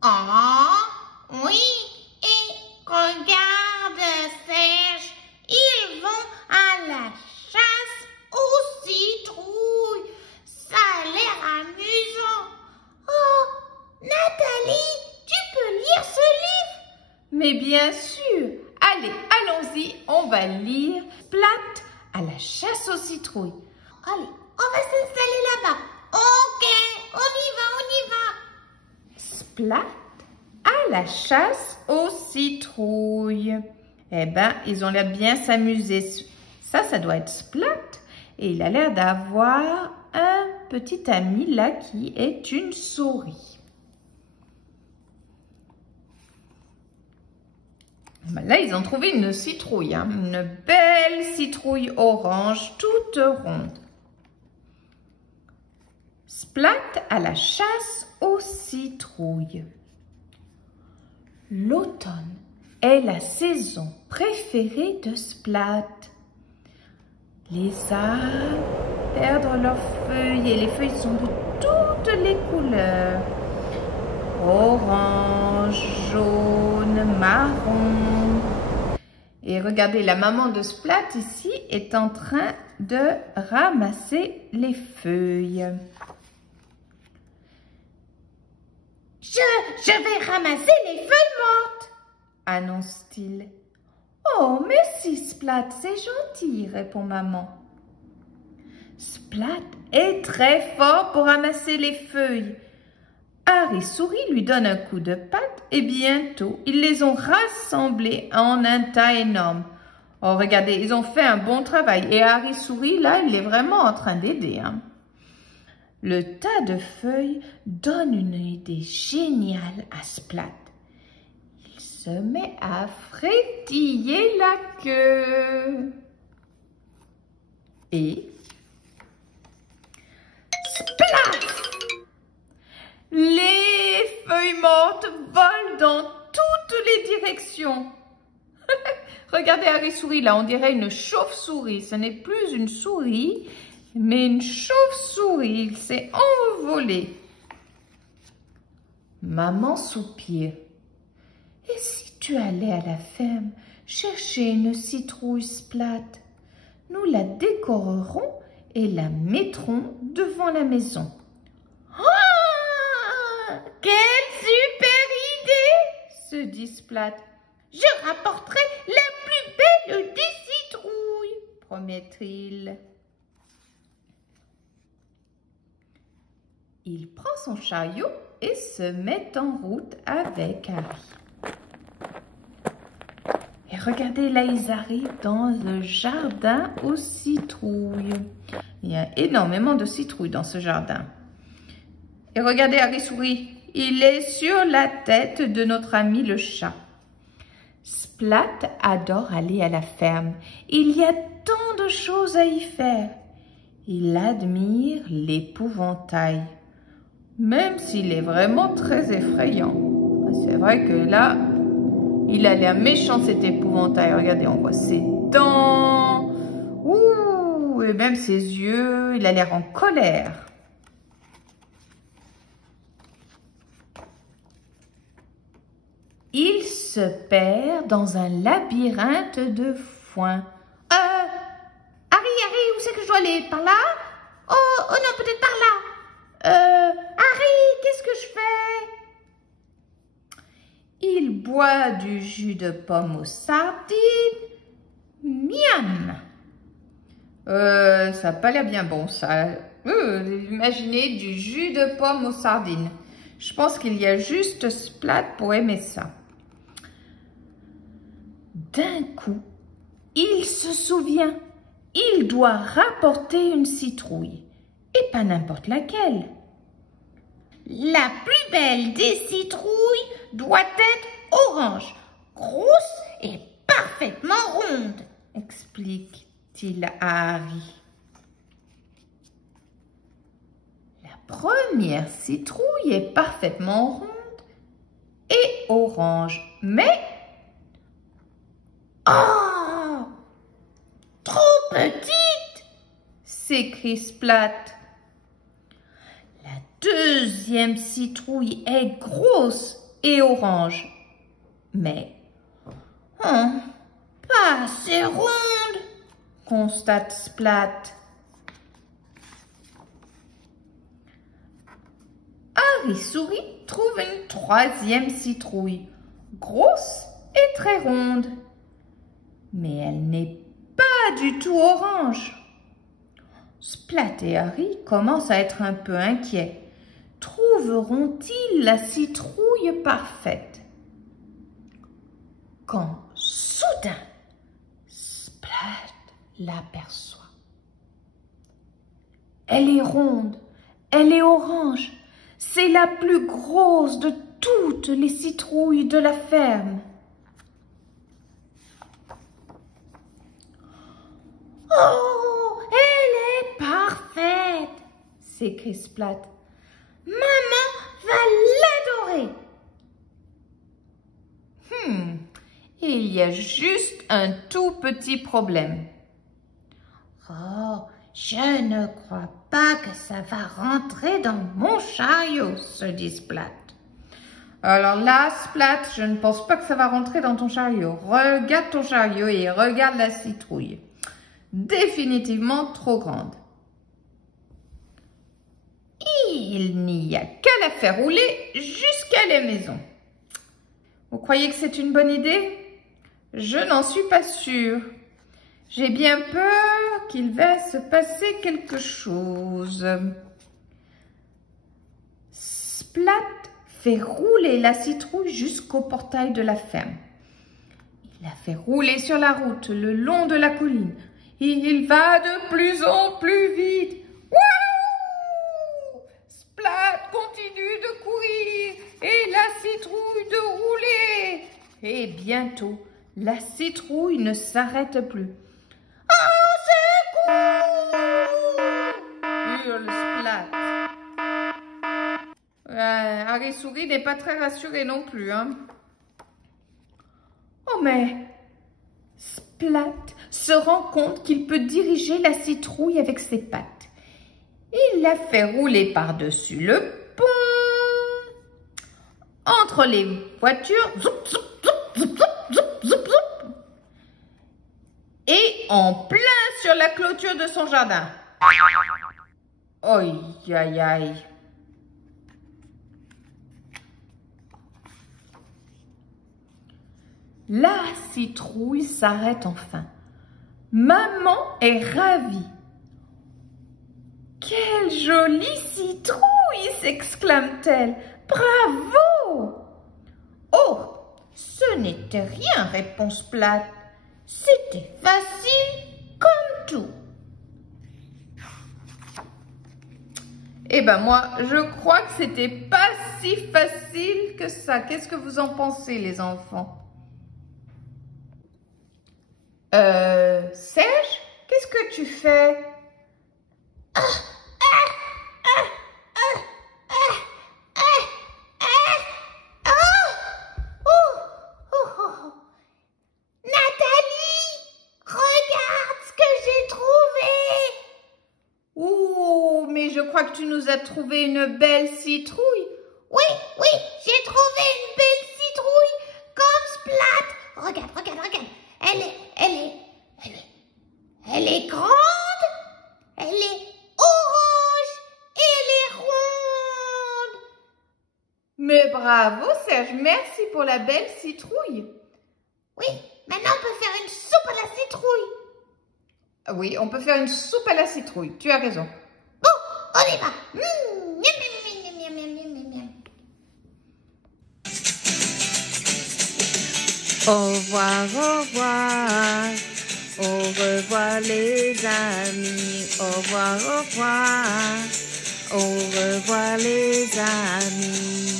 Oh, oui, et regarde, Serge, ils vont à la chasse aux citrouilles. Ça a l'air amusant. Oh, Nathalie, tu peux lire ce livre? Mais bien sûr. Allez, allons-y, on va lire Splat à la chasse aux citrouilles. Allez, on va s'installer là-bas. Ok, on y va. Splat à la chasse aux citrouilles. Eh ben, ils ont l'air de bien s'amuser. Ça doit être Splat. Et il a l'air d'avoir un petit ami là qui est une souris. Ben là, ils ont trouvé une citrouille, hein, une belle citrouille orange, toute ronde. Splat à la chasse aux citrouilles. L'automne est la saison préférée de Splat. Les arbres perdent leurs feuilles et les feuilles sont de toutes les couleurs. Orange, jaune, marron. Et regardez, la maman de Splat ici est en train de ramasser les feuilles. Je vais ramasser les feuilles mortes, annonce-t-il. Oh, merci Splat, c'est gentil, répond maman. Splat est très fort pour ramasser les feuilles. Harry Souris lui donne un coup de patte et bientôt, ils les ont rassemblés en un tas énorme. Oh, regardez, ils ont fait un bon travail et Harry Souris, là, il est vraiment en train d'aider, hein. Le tas de feuilles donne une idée géniale à Splat. Il se met à frétiller la queue. Et Splat! Les feuilles mortes volent dans toutes les directions. Regardez Harry Souris, là, on dirait une chauve-souris. Ce n'est plus une souris, mais une chauve-souris. Il s'est envolé. Maman soupire. Et si tu allais à la ferme chercher une citrouille Splat? Nous la décorerons et la mettrons devant la maison. Quelle super idée, se dit Splat. Je rapporterai la plus belle des citrouilles, promet-il. Il prend son chariot et se met en route avec Harry. Et regardez, là, ils arrivent dans le jardin aux citrouilles. Il y a énormément de citrouilles dans ce jardin. Et regardez Harry Souris, il est sur la tête de notre ami le chat. Splat adore aller à la ferme. Il y a tant de choses à y faire. Il admire l'épouvantail, même s'il est vraiment très effrayant. C'est vrai que là, il a l'air méchant cet épouvantail. Regardez, on voit ses dents. Ouh, et même ses yeux. Il a l'air en colère. Il se perd dans un labyrinthe de foin. Harry, où c'est que je dois aller? Par là? Oh non, peut-être par là. Harry, qu'est-ce que je fais? Il boit du jus de pomme aux sardines. Miam! Ça n'a pas l'air bien bon, ça. Imaginez du jus de pomme aux sardines. Je pense qu'il y a juste Splat pour aimer ça. D'un coup, il se souvient. Il doit rapporter une citrouille. Et pas n'importe laquelle. La plus belle des citrouilles doit être orange, grosse et parfaitement ronde, explique-t-il à Harry. La première citrouille est parfaitement ronde et orange, mais... Oh! Trop petite! s'écrie Splat. La deuxième citrouille est grosse et orange. Mais, pas assez ronde, constate Splat. Harry Souris trouve une troisième citrouille, grosse et très ronde. Mais elle n'est pas du tout orange. Splat et Harry commencent à être un peu inquiets. Trouveront-ils la citrouille parfaite? Quand soudain, Splat l'aperçoit. Elle est ronde, elle est orange. C'est la plus grosse de toutes les citrouilles de la ferme. Oh, elle est parfaite, s'écrie Splat. Maman va l'adorer. Il y a juste un tout petit problème. Oh, je ne crois pas que ça va rentrer dans mon chariot, se dit Splat. Alors là, Splat, je ne pense pas que ça va rentrer dans ton chariot. Regarde ton chariot et regarde la citrouille. Définitivement trop grande. Il n'y a qu'à la faire rouler jusqu'à la maison. Vous croyez que c'est une bonne idée? Je n'en suis pas sûre. J'ai bien peur qu'il va se passer quelque chose. Splat fait rouler la citrouille jusqu'au portail de la ferme. Il la fait rouler sur la route le long de la colline. Il va de plus en plus vite. Wouh! Splat continue de courir et la citrouille de rouler. Et bientôt, la citrouille ne s'arrête plus. Hurle Splat. Harry Souris n'est pas très rassuré non plus. Oh mais Splat se rend compte qu'il peut diriger la citrouille avec ses pattes. Il la fait rouler par-dessus le pont, entre les voitures, zoup, zoup, zoup, zoup, zoup, zoup, zoup, et en plein sur la clôture de son jardin. Aïe, aïe, aïe. La citrouille s'arrête enfin. Maman est ravie. Quelle jolie citrouille, s'exclame-t-elle. Bravo! Oh, ce n'était rien, répond Splat. C'était facile comme tout. Eh ben moi, je crois que c'était pas si facile que ça. Qu'est-ce que vous en pensez, les enfants? Serge, qu'est-ce que tu fais? Nathalie, regarde ce que j'ai trouvé. Oh, mais je crois que tu nous as trouvé une belle citrouille. Oui, j'ai trouvé une belle citrouille comme Splat. Regarde, regarde, regarde. Elle est grande, elle est orange et elle est ronde. Mais bravo Serge, merci pour la belle citrouille. Oui, maintenant on peut faire une soupe à la citrouille. Oui, on peut faire une soupe à la citrouille, tu as raison. Bon, on y va. Miam, miam, miam, miam, miam, miam, miam. Au revoir, au revoir. Au revoir les amis. Au revoir, au revoir. Au revoir les amis.